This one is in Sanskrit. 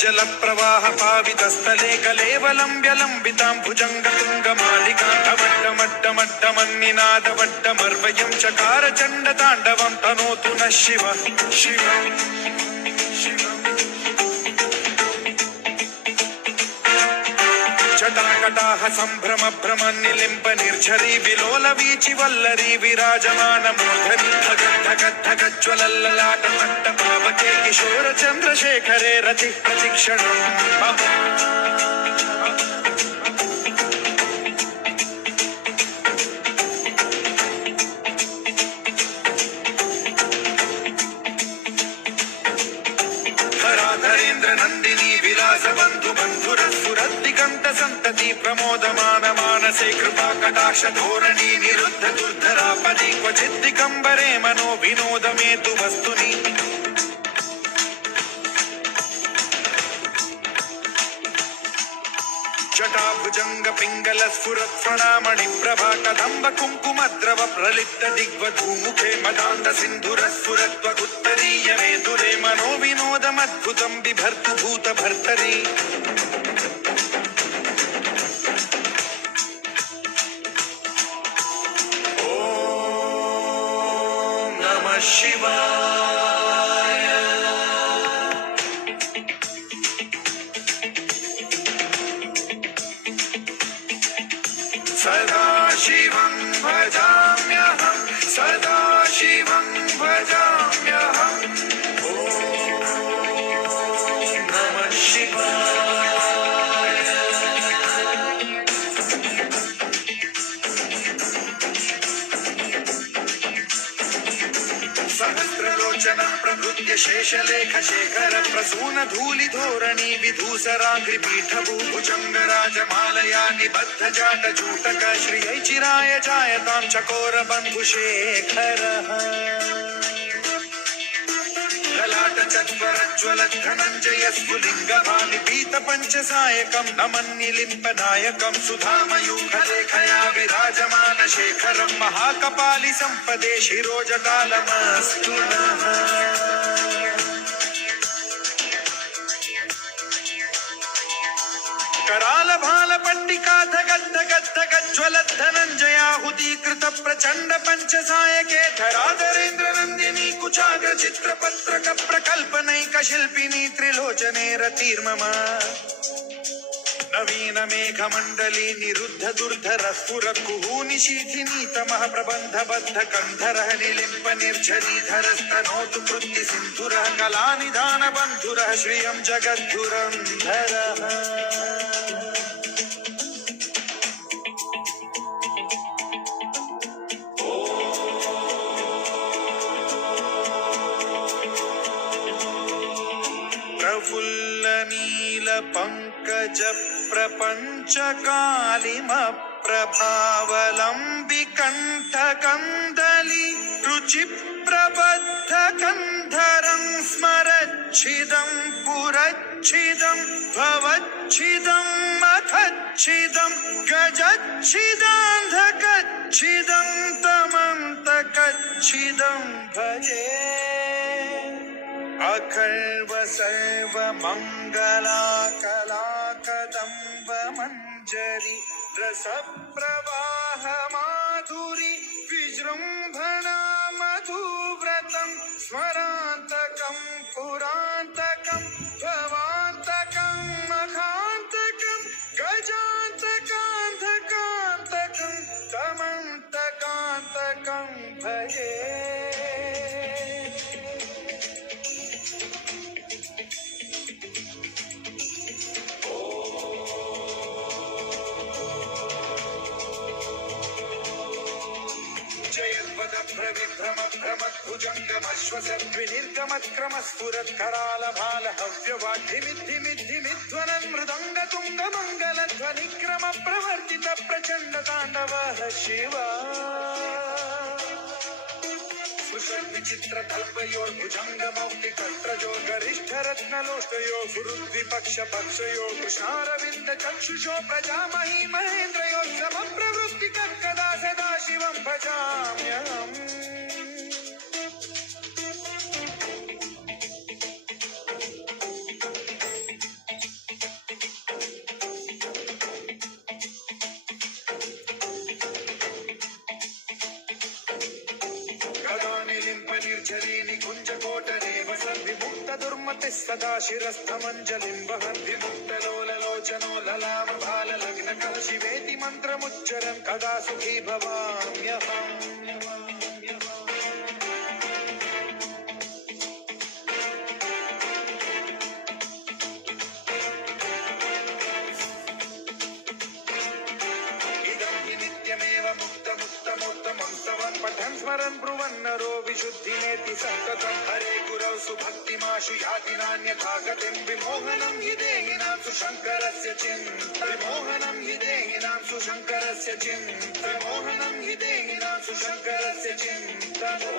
जल प्रवाह पावितस्थले कलेवलम्ब्य लम्बितां भुजङ्गतुङ्गमालिकां टमड्डमड्डमड्डमन्निनादवड्डमर्वयं चकार चण्डताण्डवं तनोतु नः शिवः शिवम् जटाकटाह सम्भ्रम भ्रम निलिम्ब निर्झरी विलोल वीचि वल्लरी विराजमान मूर्धनि धगद्धगद्धगज्ज्वलल्ललाट पट्ट पावके किशोर चन्द्रशेखरे रति प्रतिक्षणम् धराधरेन्द्र नन्दिनी विलास बन्धु बन्धुरस्फुरद्दिगन्त सन्तति प्रमोदमान मानसे कृपा कटाक्ष धोरणी निरुद्ध दुर्धरापदि क्वचित् दिगम्बरे मनो विनोदमेतु वस्तुनि जटाभुजंग पिंगल स्फुरत् प्रणामणि प्रभा कदम्ब कुङ्कुमद्रव प्रलिप्त दिग्वधूमुखे मदान्त सिन्धुर स्फुरत्वगुत्तरीय मेधुरे मनो विनोदमद्भुतं बिभर्तु भूत भर्तरि ॐ नमः शिवाय सदा शिवं भजाम्यहं सदा शिवं भजाम्यहम् ॐ नमः शिवाय सहस्रलोचनं प्रभृत्य शेषलेख शेखर प्रसून धूलि धोरणी विधूसराग्रिपीठभूभुजङ्गराजमालया निबद्ध जाट जूटक श्रियै चिराय जायतां चकोर बन्धुशेखरः ललाट चत्वरज्ज्वल धनञ्जय स्फुलिङ्गभामि पीत पञ्चसायकं नमन्निलिम्पनायकं सुधामयूखलेखया विराजमान शेखरं महाकपालि सम्पदे शिरोजटालमस्तु नः कराल भाल पट्टिका धगद्धगद्धगज्ज्वलत् धनञ्जयाहुतीकृत प्रचण्ड पञ्चसायके धराधरेन्द्र नन्दिनी कुचाग्र चित्रपत्रक प्रकल्पनैक शिल्पिनी त्रिलोचने रतिर्मम नवीन मेघमण्डली निरुद्ध दुर्धर स्फुर कुहूनि शीथिनी तमः प्रबन्ध बद्ध कन्धरः निलिम्प निर्झरीधरस्तनोतु कृत्ति सिन्धुरः कलानिधान बन्धुरः श्रियं जगद्धुरन्धरः प्रफुल्ल नील पंकज प्रपंच कालिम प्रभावलंबि कंठ कंदली रुचि प्रबद्ध कंधरं स्मरच्छिदं पुरच्छिदं भवच्छिदं मथच्छिदं गजच्छिदान्धकच्छिदं तमन्तकच्छिदं भजे अखर्व सर्व मंगला कला कदम्ब मंजरी रस प्रवाह माधुरी विजृंभणा मधुव्रतं स्मरान्तकं पुरान्तकं भवान्तकं मखान्तकं गजान्तकान्धकान्तकं तमन्तकान्तकं भजे प्रविभ्रम भ्रमद्भुजङ्गमश्वसद्विनिर्गमत्क्रम स्फुरत् कराल भाल हव्यवाद्धिमिद्धिमिद्धिमिध्वनन् मृदङ्ग तुङ्ग मङ्गलध्वनिक्रम प्रवर्तित प्रचण्ड ताण्डवः शिवा सुषड्विचित्रतल्पयोर्भुजङ्गमौक्तिकट्रजो गरिष्ठरत्नलोष्टयो गुरुद्विपक्षपक्षयो कृष्णारविन्द चक्षुषो प्रजामही महेन्द्रयो समप्रवृत्तिकदा सदा शिवं भजाम्यहम् निर्झरी निकुञ्जकोटरे वसन्ति मुक्तदुर्मतिः सदा शिरस्थमञ्जलिं वहन्ति मुक्तलोललोचनो ललाम बाललग्नकलशिवेति मन्त्रमुच्चरन् कदा सुखी भवाम्यहम् पठन् स्मरन् ब्रुवन्नरो विशुद्धिनेति सन्ततं हरे गुरौ सुभक्तिमाशु याति नान्यथा गतिं विमोहनं हि देहिनां सुशङ्करस्य विमोहनं हि देहिनां सुशङ्करस्य विमोहनं हि देहिनां सुशङ्करस्य चिन्तनम्